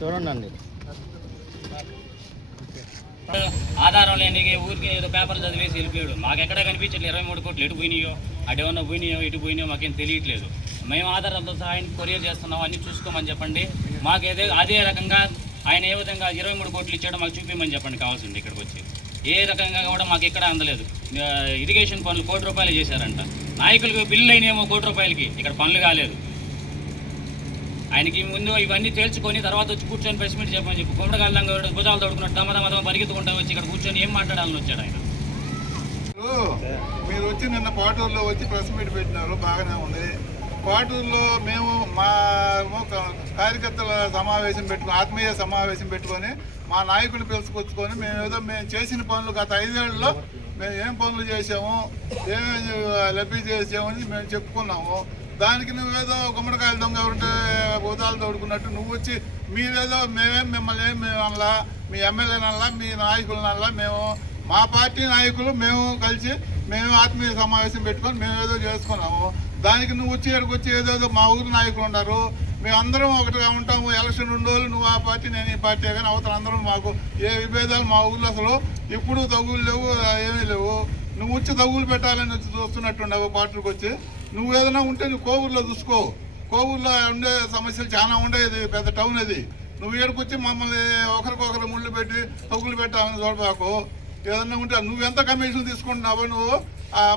చూడండి. ఆధారం లేని ఊరికి ఏదో పేపర్లు చదివేసి వెళ్ళిపోయాడు. మాకు ఎక్కడ కనిపించట్లేదు 23 కోట్లు ఎటు పోయినాయో, అటేమన్నా పోయినాయో ఇటు పోయినాయో మాకేం తెలియట్లేదు. మేము ఆధారాలతో సహా ఆయన కొరియర్ చేస్తున్నాం, అన్నీ చూసుకోమని చెప్పండి. మాకు అదే రకంగా ఆయన ఏ విధంగా 23 కోట్లు ఇచ్చాడో మాకు చూపించమని చెప్పండి కావాల్సింది. ఇక్కడికి వచ్చి ఏ రకంగా కూడా మాకు ఎక్కడ అందలేదు. ఇరిగేషన్ పనులు ₹1 కోటి చేశారంట. నాయకులకు బిల్లు అయినేమో ₹1 కోటి, ఇక్కడ పనులు కాలేదు. ఆయనకి ముందు ఇవన్నీ తేల్చుకొని తర్వాత వచ్చి కూర్చొని ప్రెస్ మీట్ చెప్పని చెప్పి గుమ్మడికాయలంగా భుజాలు తోడుకున్నట్టు దమదమదం పరిగెత్తుకుంటా వచ్చి ఇక్కడ కూర్చొని ఏం మాట్లాడాలని వచ్చాడు ఆయన. మీరు వచ్చి నిన్న పాటూరులో వచ్చి ప్రెస్ మీట్ పెట్టినారు, బాగానే ఉంది. పాటూరులో మేము మా కార్యకర్తల సమావేశం పెట్టుకుని ఆత్మీయ సమావేశం పెట్టుకొని మా నాయకుడిని పిలుచుకొచ్చుకొని మేము చేసిన పనులు గత 5 ఏళ్లలో మేము ఏం పనులు చేసాము, ఏమేమి లబ్ధి చేసామని మేము చెప్పుకున్నాము. దానికి నువ్వేదో గుమ్మడికాయలు దొంగ ఎవరంటే భూతాలు తోడుకున్నట్టు నువ్వు వచ్చి మీరేదో మిమ్మల్ని మేము అనలా, మీ ఎమ్మెల్యేనల్లా, మీ నాయకులనల్లా, మేము మా పార్టీ నాయకులు మేము కలిసి మేము ఆత్మీయ సమావేశం పెట్టుకొని మేము ఏదో చేసుకున్నాము. దానికి నువ్వు వచ్చి ఇక్కడికి వచ్చి ఏదేదో మా ఊరు నాయకులు ఉన్నారు, మేమందరం ఒకటిగా ఉంటాము. ఎలక్షన్ 2 రోజులు నువ్వు ఆ పార్టీ నేను ఈ పార్టీ, కానీ అవతల అందరం మాకు ఏ విభేదాలు మా ఊళ్ళో అసలు ఇప్పుడు తగులు లేవు, ఏమీ లేవు. నువ్వు వచ్చి తగులు పెట్టాలని వచ్చి చూస్తున్నట్టుండవు. పార్టీకి వచ్చి నువ్వు ఏదైనా ఉంటే నువ్వు కోవూరులో చూసుకో. కోవూరులో ఉండే సమస్యలు చాలా ఉండేది, పెద్ద టౌన్ అది. నువ్వు ఇక్కడికి వచ్చి మమ్మల్ని ఒకరికొకరు ముళ్ళు పెట్టి తగులు పెట్టాలని చూడబాకు. ఏదన్నా ఉంటే నువ్వెంత కమిషన్ తీసుకుంటున్నావు, నువ్వు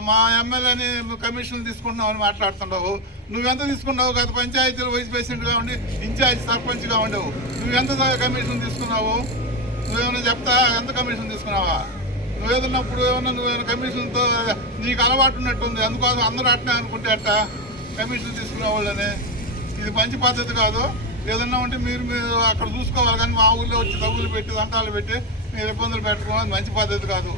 మా ఎమ్మెల్యేని కమిషన్ తీసుకుంటున్నావు అని మాట్లాడుతున్నావు. నువ్వెంత తీసుకున్నావు? గత పంచాయతీలో వైస్ ప్రెసిడెంట్గా ఉండి ఇన్ఛార్జ్ సర్పంచ్గా ఉండవు. నువ్వెంత కమిషన్ తీసుకున్నావు? నువ్వేమైనా చెప్తా, ఎంత కమిషన్ తీసుకున్నావా? నువ్వేదన్నప్పుడు ఏమన్నా నువ్వేమైనా కమిషన్తో నీకు అలవాటు ఉన్నట్టుంది, అందుకోసం అందరూ అట్నే అనుకుంటే అట్ట కమిషన్ తీసుకునే వాళ్ళని. ఇది మంచి పద్ధతి కాదు. ఏదన్నా ఉంటే మీరు అక్కడ చూసుకోవాలి, కానీ మా ఊళ్ళో వచ్చి తగులు పెట్టి దంటాలు పెట్టి మీరు ఇబ్బందులు పెట్టుకోవాలి, మంచి పద్ధతి కాదు.